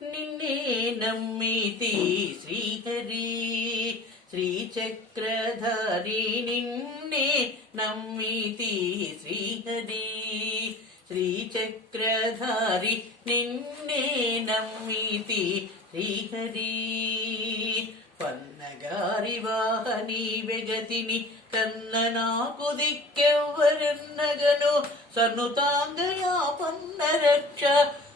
నిన్నే నమ్మితి శ్రీహరి శ్రీచక్రధారి నిన్నే నమ్మితి శ్రీహరి శ్రీచక్రధారి నిన్నే నమ్మితి శ్రీహరి పన్నగారి వాహని వెగతిని కన్న నాకు దిక్కెవ్వరెన్నగను సన్నుతాంగయా పన్న రక్ష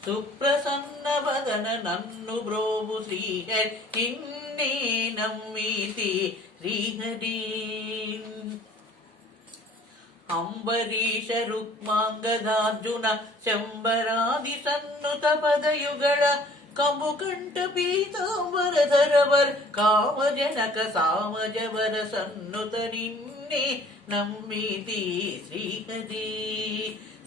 సుప్రసన్న వదన నన్ను బ్రోవు శ్రీహరి నిన్నే నమ్మితి శ్రీహరి అంబరీష రుక్మాంగదార్జున శంబరాది సన్నుత పదయుಗಳ ಕಂಬುಕಂಠ ಪೀತಾಂಬರಧರವರ್ ಕಾಮಜನಕ ಸಾಮಜವರ ಸನ್ನುತ ನಿನ್ನೆ ನಮ್ಮಿತಿ ಶ್ರೀಹರಿ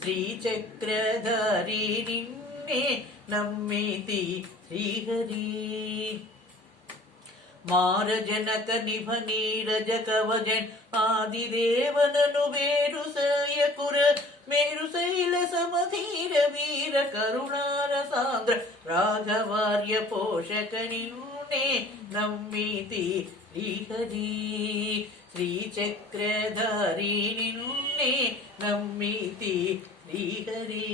ಶ್ರೀಚಕ್ರಧಾರಿ ನಿನ್ನೆ ನಮ್ಮಿತಿ ಶ್ರೀಹರಿ ಮಾರಜನಕ ನಿಭ ನೀರಜ ಕವಜನ್ ಆದಿದೇವನನು ಬೇರು ಸಯಕುರ ಮೇರು ಶೈಲ ಸಮಧೀರ ವೀರ ಕರುಣಾರ ಸಾಂದ್ರ ರಾಘವಾರ್ಯ ಪೋಷಕ ನಿನ್ನೆ ನಮ್ಮಿತಿ ಶ್ರೀಹರಿ ಶ್ರೀಚಕ್ರಧಾರಿ ನಿನ್ನೆ ನಮ್ಮಿತಿ ಶ್ರೀಹರಿ